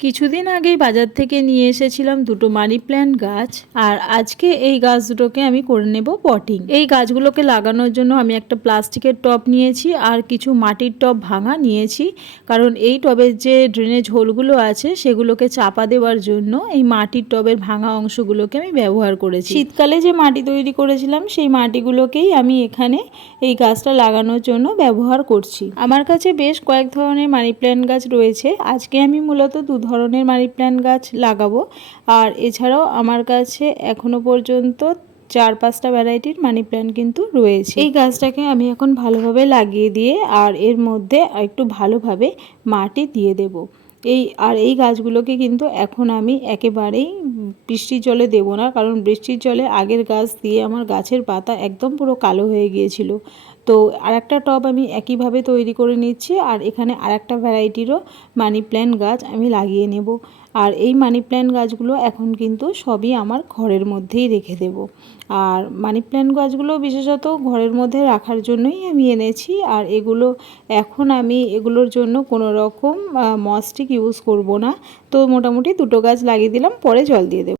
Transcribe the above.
কিছুদিন আগেই বাজার থেকে নিয়ে এসেছিলাম দুটো মানি প্ল্যান্ট গাছ। আর আজকে এই গাছ দুটোকে আমি করে নেব পটিং। এই গাছগুলোকে লাগানোর জন্য আমি একটা প্লাস্টিকের টব নিয়েছি আর কিছু মাটির টব ভাঙা নিয়েছি, কারণ এই টবের যে ড্রেনেজ হোলগুলো আছে সেগুলোকে চাপা দেওয়ার জন্য এই মাটির টবের ভাঙা অংশগুলোকে আমি ব্যবহার করেছি। শীতকালে যে মাটি তৈরি করেছিলাম সেই মাটিগুলোকেই আমি এখানে এই গাছটা লাগানোর জন্য ব্যবহার করছি। আমার কাছে বেশ কয়েক ধরনের মানি প্ল্যান্ট গাছ রয়েছে। আজকে আমি মূলত ধরনের মানি প্ল্যান্ট গাছ লাগাবো। আর এছাড়াও আমার কাছে এখনো পর্যন্ত 4-5টা ভ্যারাইটির মানি প্ল্যান্ট কিন্তু রয়েছে। এই গাছটাকে আমি এখন ভালোভাবে লাগিয়ে দিয়ে আর এর মধ্যে একটু ভালোভাবে মাটি দিয়ে দেব। এই গাছগুলোকে কিন্তু এখন আমি একেবারেই বৃষ্টির জলে দেব না, কারণ বৃষ্টির জলে আগের গাছ দিয়ে আমার গাছের পাতা একদম পুরো কালো হয়ে গিয়েছিল। তো আরেকটা টব আমি একইভাবে তৈরি করে নিচ্ছি আর এখানে আরেকটা ভ্যারাইটিরও মানি প্ল্যান্ট গাছ আমি লাগিয়ে নেব। আর এই মানি প্ল্যান্ট গাছগুলো এখন কিন্তু সবই আমার ঘরের মধ্যেই রেখে দেব। আর মানি প্ল্যান্ট গাছগুলো বিশেষত ঘরের মধ্যে রাখার জন্যই আমি এনেছি। আর এখন আমি এগুলোর জন্য কোনো রকম মসটিক ইউজ করব না। তো মোটামুটি দুটো গাছ লাগিয়ে দিলাম, পরে জল দিয়ে দেব।